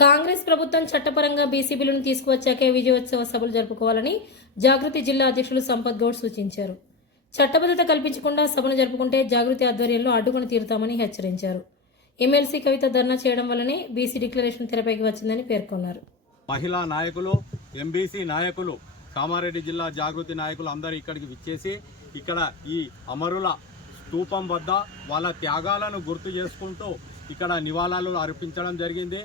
కాంగ్రెస్ ప్రభుత్వం చట్టపరంగా బీసీ బిల్లును తీసుకువచ్చాకే విజయోత్సవ సభలు జరుపుకోవాలని జాగృతి జిల్లా అధ్యక్షులు సంపత్ గౌడ్ సూచించారు. చట్టబద్ధత కల్పించకుండా సభను జరుపుకుంటే జాగృతి ఆధ్వర్యంలో అడ్డుకొని తీరుతామని హెచ్చరించారు. ఎమ్మెల్సీ కవిత ధర్నా చేయడం వల్లనే బీసీ డిక్లరేషన్ తెరపైకి వచ్చిందని పేర్కొన్నారు. మహిళా నాయకులు ఎంబీసీ నాయకులు కామారెడ్డి జిల్లా జాగృతి నాయకులు అందరూ ఇక్కడికి విచ్చేసి ఇక్కడ ఈ అమరుల స్తూపం వద్ద వాళ్ళ త్యాగాలను గుర్తు చేసుకుంటూ ఇక్కడ నివాళాలు అర్పించడం జరిగింది.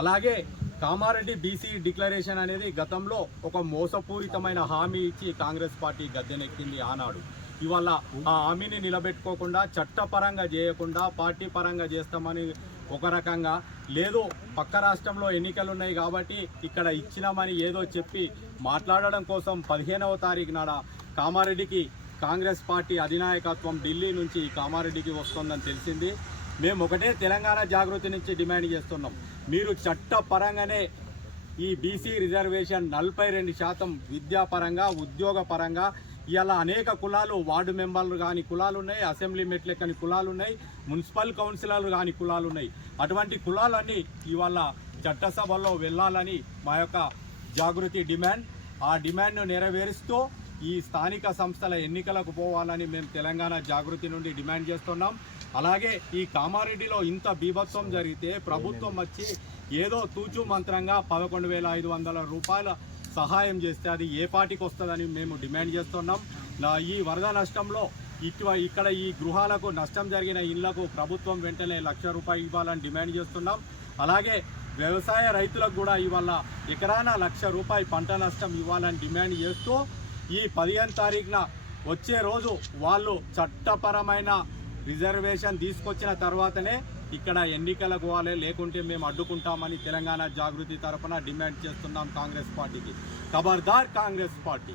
అలాగే కామారెడ్డి బీసీ డిక్లరేషన్ అనేది గతంలో ఒక మోసపూరితమైన హామీ ఇచ్చి కాంగ్రెస్ పార్టీ గద్దెనెక్కింది ఆనాడు. ఇవాళ ఆ హామీని నిలబెట్టుకోకుండా చట్టపరంగా చేయకుండా పార్టీ పరంగా చేస్తామని ఒక రకంగా లేదు పక్క రాష్ట్రంలో ఎన్నికలు ఉన్నాయి కాబట్టి ఇక్కడ ఇచ్చినామని ఏదో చెప్పి మాట్లాడడం కోసం పదిహేనవ తారీఖు నాడ కామారెడ్డికి కాంగ్రెస్ పార్టీ అధినాయకత్వం ఢిల్లీ నుంచి కామారెడ్డికి వస్తుందని తెలిసింది. మేము ఒకటే తెలంగాణ జాగృతి నుంచి డిమాండ్ చేస్తున్నాం. మీరు చట్టపరంగానే ఈ బీసీ రిజర్వేషన్ నలభై రెండు శాతం విద్యాపరంగా ఉద్యోగపరంగా ఇలా అనేక కులాలు వార్డు మెంబర్లు కాని కులాలు ఉన్నాయి అసెంబ్లీ మెట్లు కాని కులాలు ఉన్నాయి మున్సిపల్ కౌన్సిలర్లు కాని కులాలు ఉన్నాయి అటువంటి కులాలన్నీ ఇవాళ చట్టసభలో వెళ్ళాలని మా యొక్క జాగృతి డిమాండ్. ఆ డిమాండ్ను నెరవేరుస్తూ ఈ స్థానిక సంస్థల ఎన్నికలకు పోవాలని మేము తెలంగాణ జాగృతి నుండి డిమాండ్ చేస్తున్నాం. అలాగే ఈ కామారెడ్డిలో ఇంత బీభత్సం జరిగితే ప్రభుత్వం వచ్చి ఏదో తూచు మంత్రంగా పదకొండు వేల ఐదు వందల రూపాయల సహాయం చేస్తే అది ఏ పార్టీకి వస్తుందని మేము డిమాండ్ చేస్తున్నాం. నా- ఈ వరద నష్టంలో ఇటు ఇక్కడ ఈ గృహాలకు నష్టం జరిగిన ఇళ్ళకు ప్రభుత్వం వెంటనే లక్ష రూపాయలు ఇవ్వాలని డిమాండ్ చేస్తున్నాం. అలాగే వ్యవసాయ రైతులకు కూడా ఇవాళ ఎకరాన లక్ష రూపాయి పంట నష్టం ఇవ్వాలని డిమాండ్ చేస్తూ ఈ పదిహేను తారీఖున వచ్చే రోజు వాళ్ళు చట్టపరమైన రిజర్వేషన్ తీసుకొచ్చిన తర్వాతనే ఇక్కడ ఎన్నికలకు పోవాలి లేకుంటే మేము అడ్డుకుంటామని తెలంగాణ జాగృతి తరఫున డిమాండ్ చేస్తున్నాం కాంగ్రెస్ పార్టీకి. ఖబర్దార్ కాంగ్రెస్ పార్టీ.